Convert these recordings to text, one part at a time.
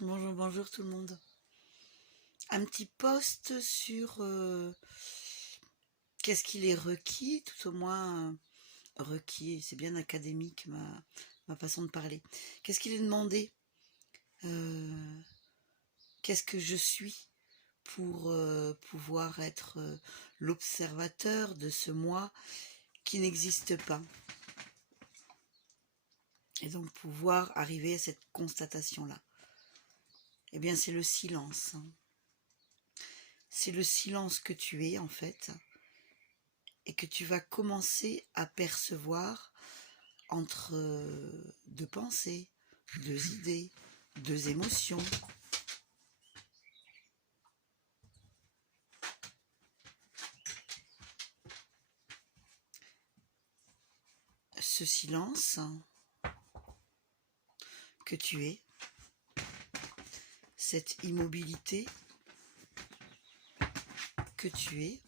Bonjour, bonjour tout le monde. Un petit post sur qu'est-ce qu'il est requis, tout au moins requis, c'est bien académique ma façon de parler. Qu'est-ce qu'il est demandé qu'est-ce que je suis pour pouvoir être l'observateur de ce moi qui n'existe pas. Et donc pouvoir arriver à cette constatation-là. Eh bien c'est le silence. C'est le silence que tu es en fait. Et que tu vas commencer à percevoir entre deux pensées, deux idées, deux émotions. Ce silence que tu es, cette immobilité que tu es,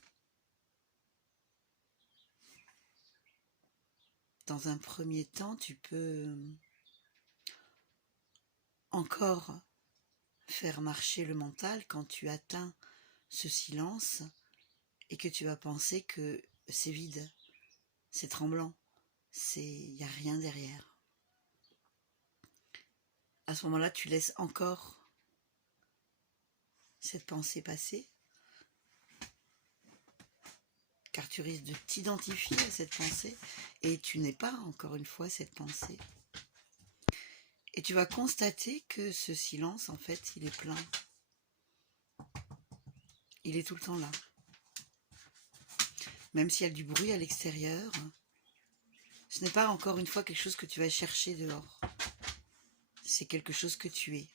dans un premier temps, tu peux encore faire marcher le mental quand tu atteins ce silence et que tu vas penser que c'est vide, c'est tremblant, il n'y a rien derrière. À ce moment-là, tu laisses encore cette pensée passer, car tu risques de t'identifier à cette pensée, et tu n'es pas, encore une fois, cette pensée. Et tu vas constater que ce silence, en fait, il est plein. Il est tout le temps là. Même s'il y a du bruit à l'extérieur, ce n'est pas, encore une fois, quelque chose que tu vas chercher dehors. C'est quelque chose que tu es.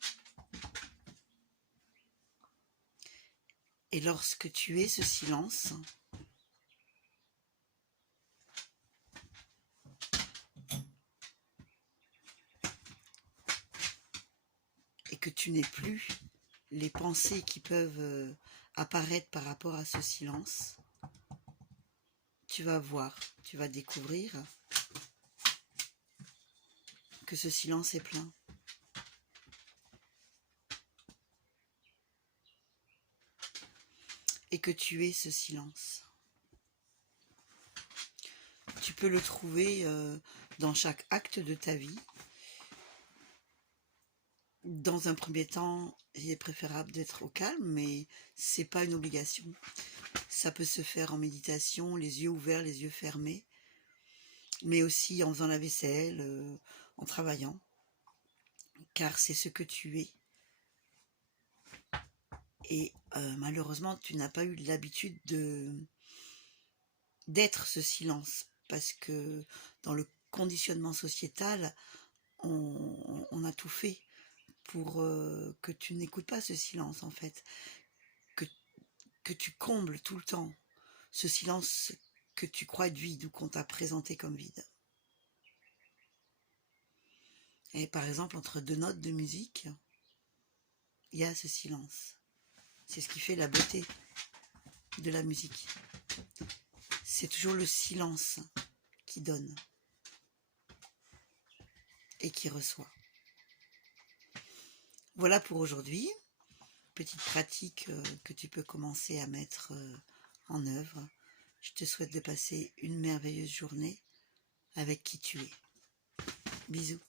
Et lorsque tu es ce silence, et que tu n'es plus les pensées qui peuvent apparaître par rapport à ce silence, tu vas voir, tu vas découvrir que ce silence est plein. Et que tu es ce silence. Tu peux le trouver dans chaque acte de ta vie. Dans un premier temps, il est préférable d'être au calme, mais c'est pas une obligation. Ça peut se faire en méditation, les yeux ouverts, les yeux fermés, mais aussi en faisant la vaisselle, en travaillant, car c'est ce que tu es. Et malheureusement, tu n'as pas eu l'habitude d'être ce silence, parce que dans le conditionnement sociétal, on a tout fait pour que tu n'écoutes pas ce silence, en fait, que tu combles tout le temps ce silence que tu crois être vide ou qu'on t'a présenté comme vide. Et par exemple, entre deux notes de musique, il y a ce silence. C'est ce qui fait la beauté de la musique. C'est toujours le silence qui donne et qui reçoit. Voilà pour aujourd'hui. Petite pratique que tu peux commencer à mettre en œuvre. Je te souhaite de passer une merveilleuse journée avec qui tu es. Bisous.